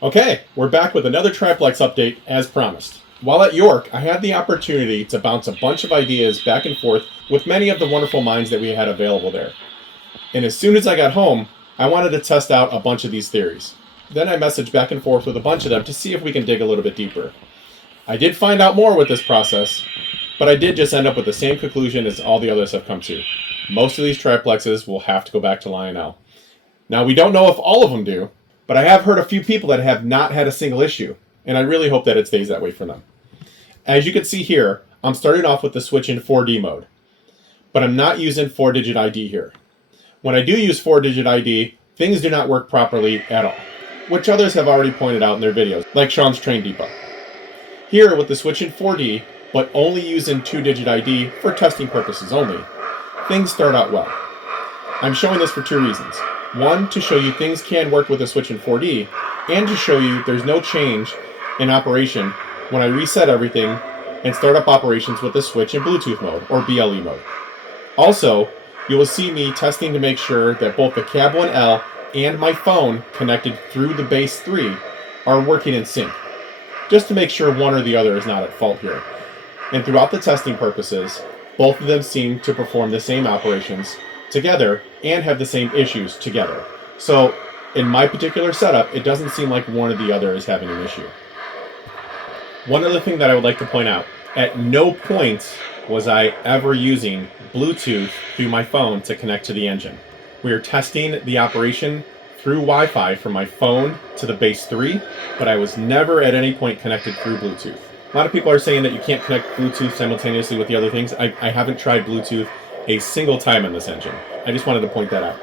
Okay, we're back with another Triplex update as promised. While at York, I had the opportunity to bounce a bunch of ideas back and forth with many of the wonderful minds that we had available there. And as soon as I got home, I wanted to test out a bunch of these theories. Then I messaged back and forth with a bunch of them to see if we can dig a little bit deeper. I did find out more with this process, but I did just end up with the same conclusion as all the others have come to. Most of these triplexes will have to go back to Lionel. Now, we don't know if all of them do, but I have heard a few people that have not had a single issue, and I really hope that it stays that way for them. As you can see here, I'm starting off with the switch in 4D mode, but I'm not using 4-digit ID here. When I do use 4-digit ID, things do not work properly at all, which others have already pointed out in their videos, like Sean's Train Depot. Here, with the switch in 4D, but only using 2-digit ID for testing purposes only, things start out well. I'm showing this for two reasons. One, to show you things can work with a switch in 4D, and to show you there's no change in operation when I reset everything and start up operations with the switch in Bluetooth mode, or BLE mode. Also, you will see me testing to make sure that both the Cab 1L and my phone connected through the base 3 are working in sync, just to make sure one or the other is not at fault here. And throughout the testing purposes, both of them seem to perform the same operations together and have the same issues together. So in my particular setup, it doesn't seem like one or the other is having an issue. One other thing that I would like to point out, at no point was I ever using Bluetooth through my phone to connect to the engine. We are testing the operation through Wi-Fi from my phone to the base 3, but I was never at any point connected through Bluetooth. A lot of people are saying that you can't connect Bluetooth simultaneously with the other things. I haven't tried Bluetooth a single time in this engine. I just wanted to point that out.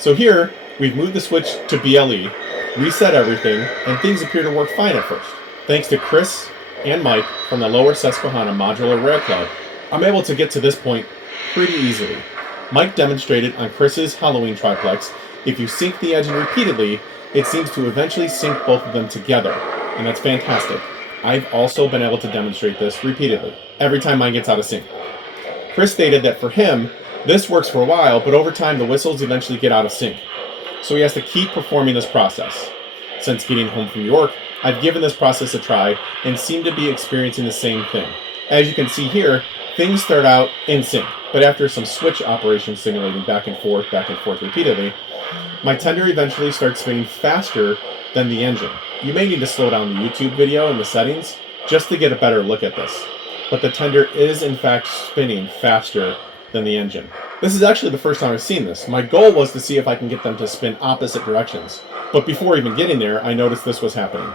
So here, we've moved the switch to BLE, reset everything, and things appear to work fine at first. Thanks to Chris and Mike from the Lower Susquehanna Modular Rail Club, I'm able to get to this point pretty easily. Mike demonstrated on Chris's Halloween triplex, if you sync the engine repeatedly, it seems to eventually sync both of them together, and that's fantastic. I've also been able to demonstrate this repeatedly, every time mine gets out of sync. Chris stated that for him, this works for a while, but over time the whistles eventually get out of sync. So he has to keep performing this process. Since getting home from York, I've given this process a try and seem to be experiencing the same thing. As you can see here, things start out in sync, but after some switch operations simulating back and forth repeatedly, my tender eventually starts spinning faster than the engine. You may need to slow down the YouTube video in the settings just to get a better look at this. But the tender is in fact spinning faster than the engine. This is actually the first time I've seen this. My goal was to see if I can get them to spin opposite directions. But before even getting there, I noticed this was happening.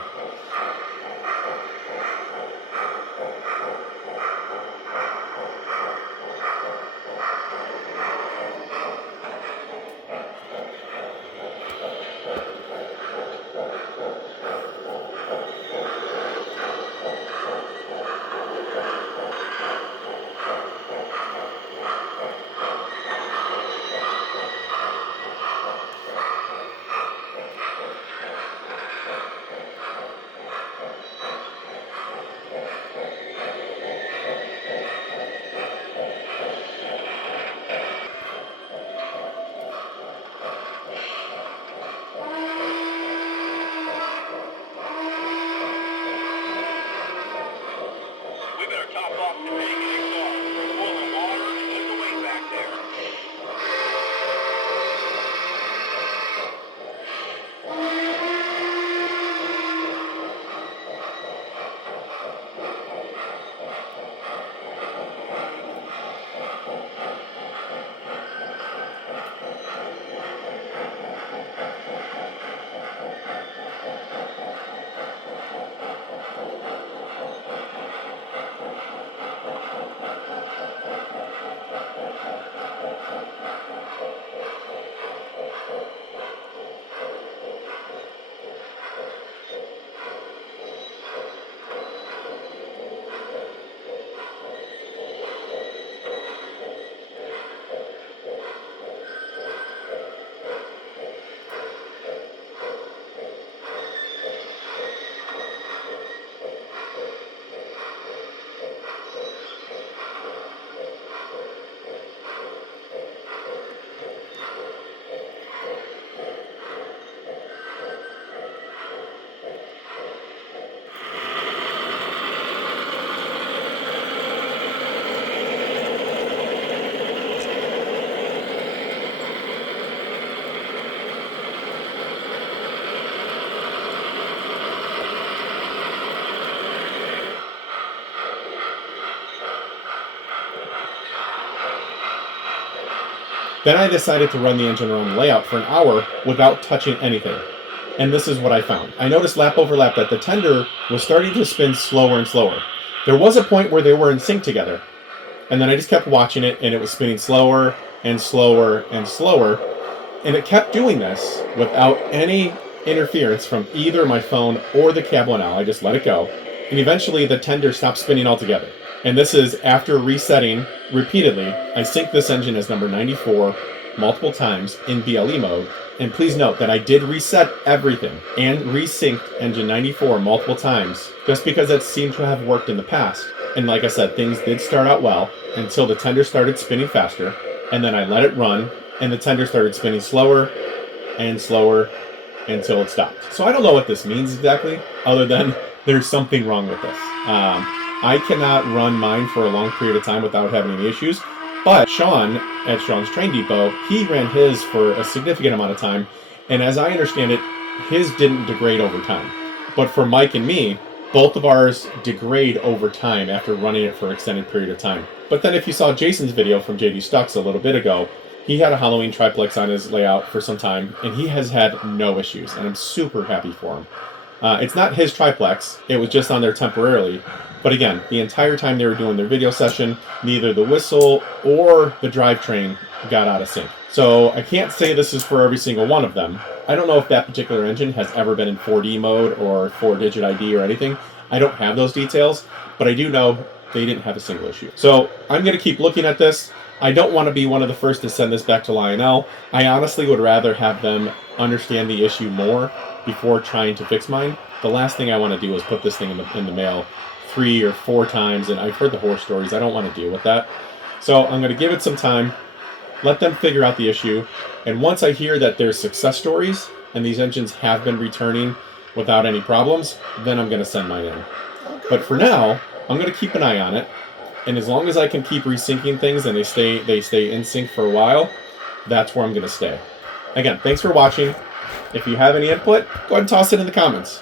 Then I decided to run the engine around the layout for an hour without touching anything. And this is what I found. I noticed lap over lap that the tender was starting to spin slower and slower. There was a point where they were in sync together. And then I just kept watching it, and it was spinning slower and slower and slower. And it kept doing this without any interference from either my phone or the cab went out. I just let it go. And eventually the tender stopped spinning altogether. And this is after resetting repeatedly. I synced this engine as number 94 multiple times in BLE mode. And please note that I did reset everything and resynced engine 94 multiple times just because it seemed to have worked in the past. And like I said, things did start out well until the tender started spinning faster. And then I let it run and the tender started spinning slower and slower until it stopped. So I don't know what this means exactly, other than there's something wrong with this. I cannot run mine for a long period of time without having any issues, but Sean at Sean's Train Depot, he ran his for a significant amount of time, and as I understand it, his didn't degrade over time. But for Mike and me, both of ours degrade over time after running it for an extended period of time. But then if you saw Jason's video from JD Stucks a little bit ago, he had a Halloween triplex on his layout for some time, and he has had no issues, and I'm super happy for him. It's not his triplex, it was just on there temporarily, but again, the entire time they were doing their video session, neither the whistle or the drivetrain got out of sync. So I can't say this is for every single one of them. I don't know if that particular engine has ever been in 4D mode or 4-digit ID or anything. I don't have those details, but I do know they didn't have a single issue. So I'm going to keep looking at this. I don't want to be one of the first to send this back to Lionel. I honestly would rather have them understand the issue more before trying to fix mine. The last thing I want to do is put this thing in the mail 3 or 4 times, and I've heard the horror stories. I don't want to deal with that. So I'm going to give it some time, let them figure out the issue, and once I hear that there's success stories and these engines have been returning without any problems, then I'm going to send mine in. But for now, I'm going to keep an eye on it, and as long as I can keep resyncing things and they stay in sync for a while, that's where I'm going to stay. Again, thanks for watching. If you have any input, go ahead and toss it in the comments.